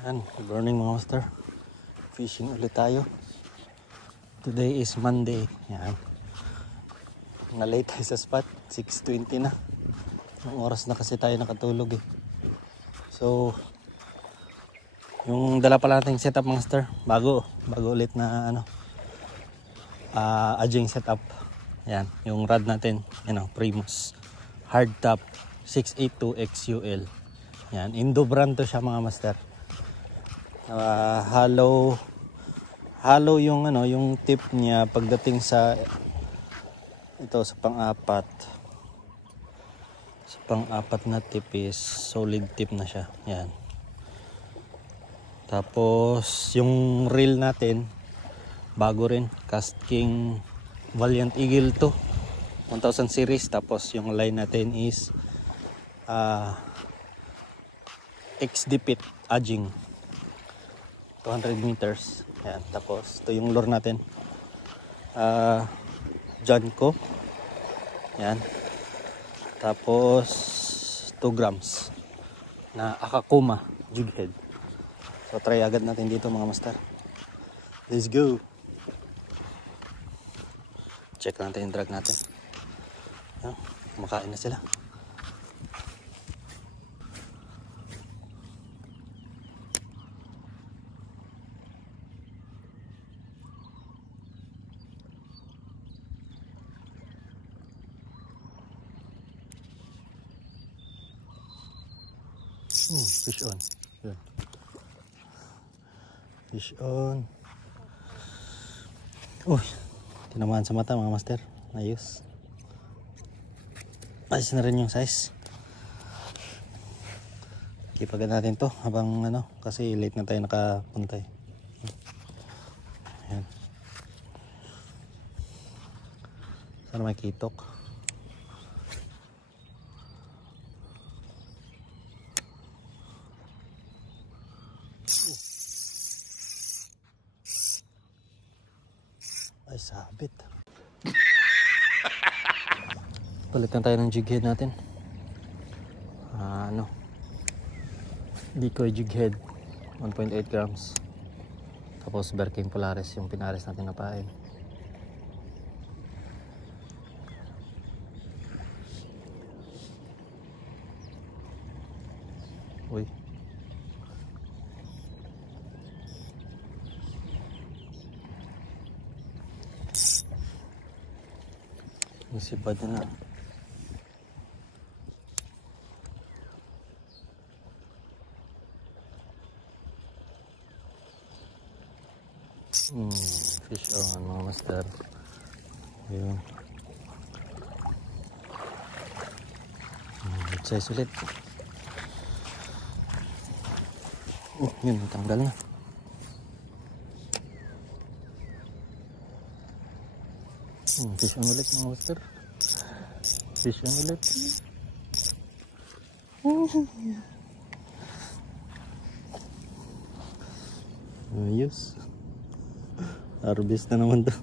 Yan, good morning mga master. Fishing ulit tayo. Today is Monday. Yan. Na-late tayo sa spot. 6:20 na. Ang oras na kasi tayo nakatulog eh. So, yung dala pala nating setup mga master. Bago ulit na adjing setup. Yan, yung rod natin. Primus. Hardtop 682 XUL. Yan, Indo brand to siya mga master. Hollow yung yung tip niya pagdating sa sa pang-apat. Sa pang-apat na tip is solid tip na siya. Yan. Tapos yung reel natin bago rin, Cast King Valiant Eagle to 1000 series. Tapos yung line natin is XD Pit Adjing 200 meters. Yan. Tapos ito yung lure natin, Janko. Yan. Tapos 2 grams na Akakuma jig head. So try agad natin dito mga master. Let's go. Check natin yung drag natin. Yan. Kumakain na sila. Fish on. Yun. Fish on. Uy, tinamaan sa mata mga master. Ayos. Ayos na rin yung size. Kipagan natin to habang kasi late na tayo nakapuntay. Ayan. Sana may kitok. Ay, sabit. Palitan tayo ng jig head natin. Decoy jig head 1.8 grams. Tapos Berking Polaris yung pinares natin na pain. Uy. Nasipad na. Fish on mga master. Yun. Good size ulit. Yun, tanggal na. Fish on ulit mga master. Fish on ulit. Ayos. Harvest na naman to.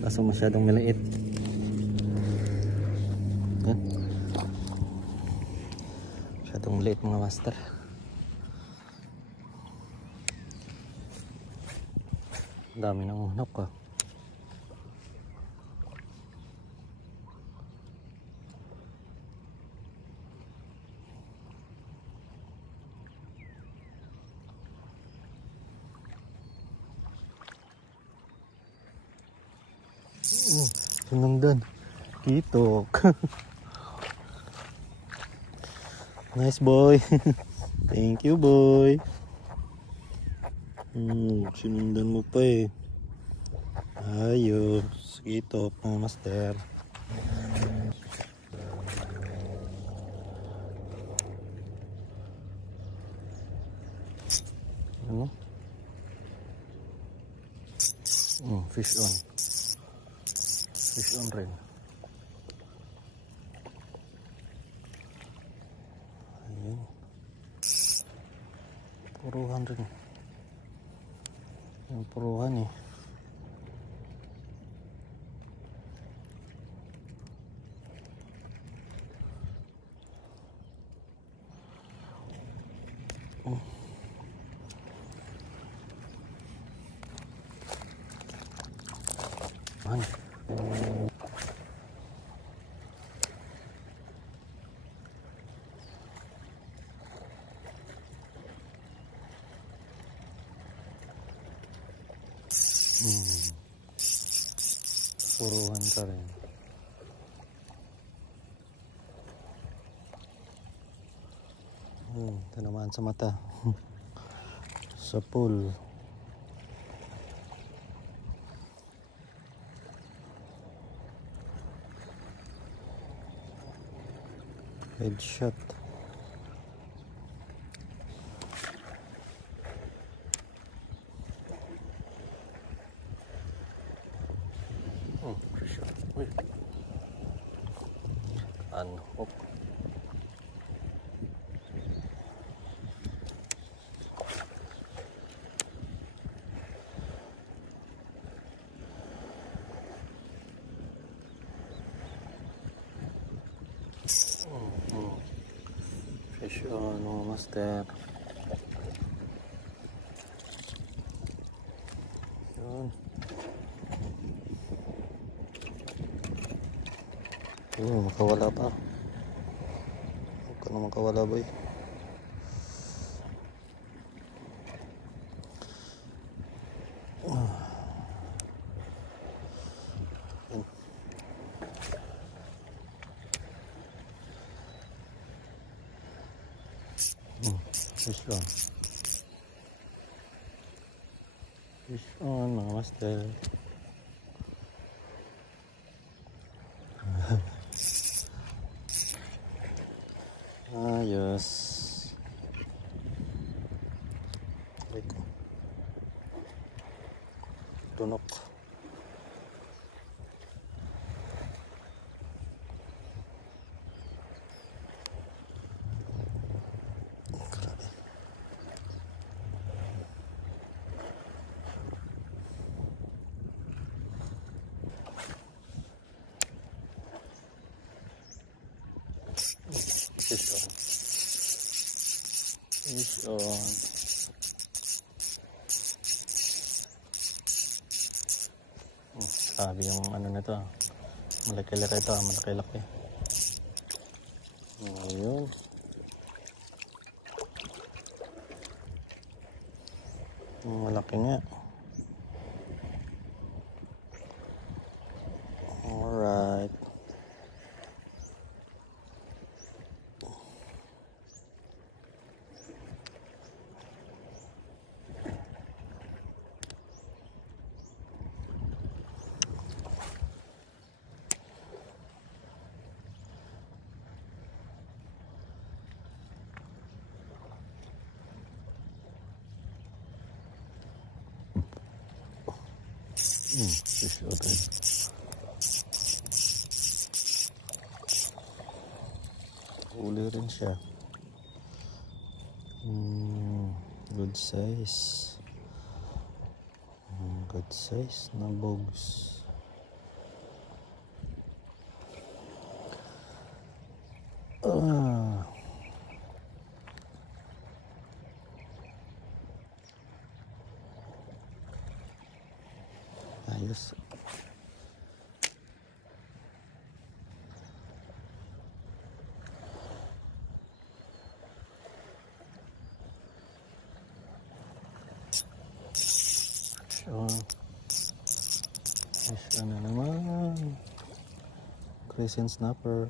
Kaso masyadong maliit. Yan. Masyadong maliit mga master. Dami ng unok ah. Sinundan. Kitok. Nice boy. Thank you boy. Sinundan mo pa eh. Ayos. Kitok mga master. Fish on. Fish on rin. Ayun. Puruhan rin. Yung puruhan eh. Man. Puruhan ka rin. Tinamaan sa mata. Sa pool. Headshot. Uy. Unhook. Fish on, mga master. Yun. Makawala pa. Huwag ka na makawala, boy. Fish on. Fish on, mga master. Ayos. Tunok. Grabe. Fish on. Fish on. Sabi yung ano na to. Malaki-laki ito. Malaki-laki. Ayun. Malaki nga. Alright. Fish open. Huli rin siya. Good size. Good size na bogs. Ayos. Fish na naman. Crescent snapper.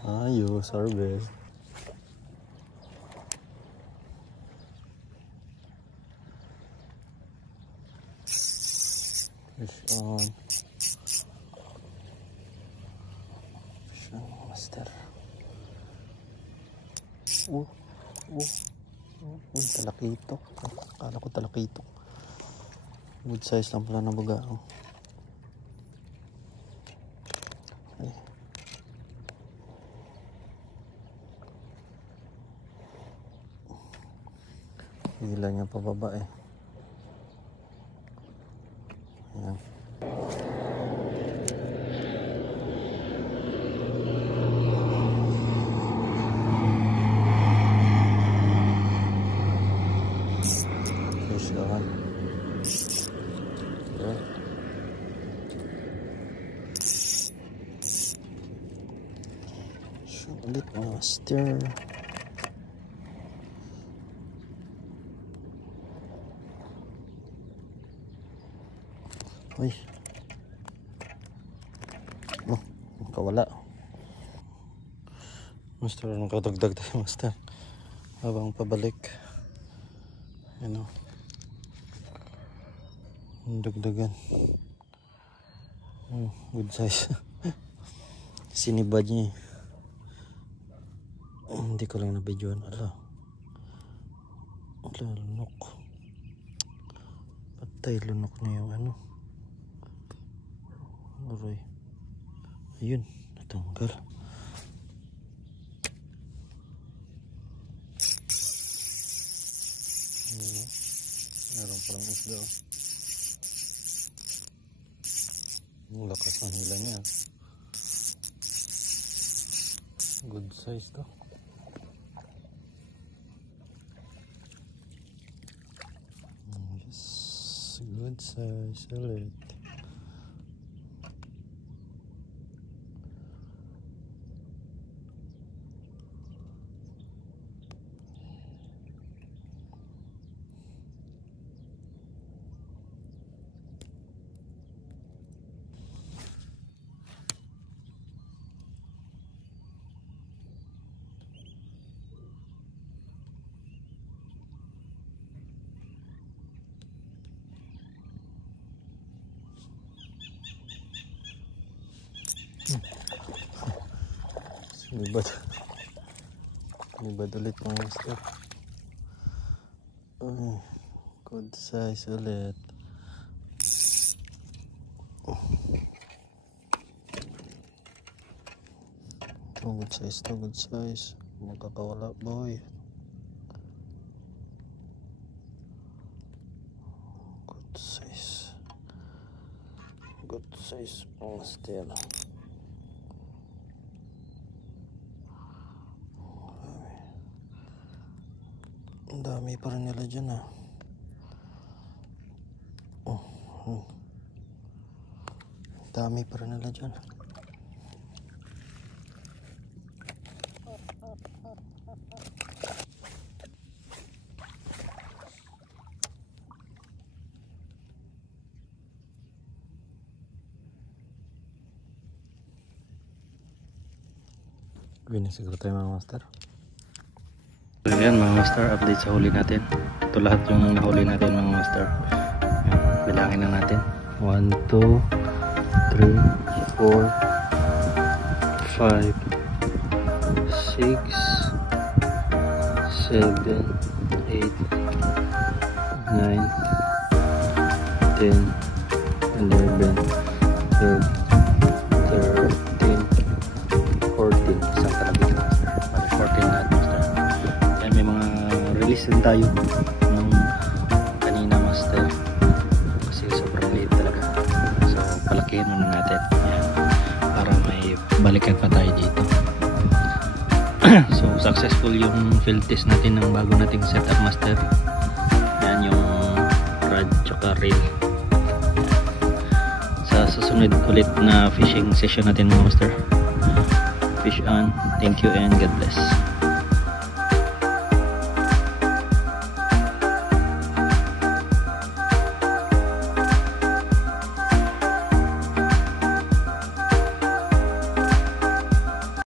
Ayos, harvest. Fish on. Fish on, master. Talakitok. Akala ko talakitok. Good size lang pala na baga. Ay. Hila niya pababa eh. Ayan. Master. Uy. Oh, nakawala. Master, nakadagdag tayo, Master. Habang pabalik. Ano. Dagdagan. Oh, good size. Sinibad niya. Hindi ko lang na-videoan. Ala, lunok. Patay, lunok na yung ano. Aray. Ayun, natanggal. Meron palang isda. Ang lakas ng hila niya. Good size to. Yes, good size ulit. Sinibad ulit mga master. Good size ulit. Good size to, good size. Magkakawala boy. Good size. Good size mga master. Ang dami pa rin nila dyan ah. Dami pa rin nila dyan. Gawin na siguro tayo mga master. So yan mga master, update sa huli natin. Ito lahat yung nahuli natin mga master. Bilangin na natin. 1, 2, 3, 4, 5, 6, 7, 8, 9, 10, 11, 12, 13, 14. Isang kalabit na master. 14 na master. Yan, may mga release din tayo nung kanina master. Kasi sobrang liit talaga. So palakihin muna natin. Yan. Para may balikan pa tayo dito. So successful yung field test natin ng bago nating setup master. Yan yung rod tsaka reel. Sa susunod ulit na fishing session natin mga master. Fish on. Thank you and God bless.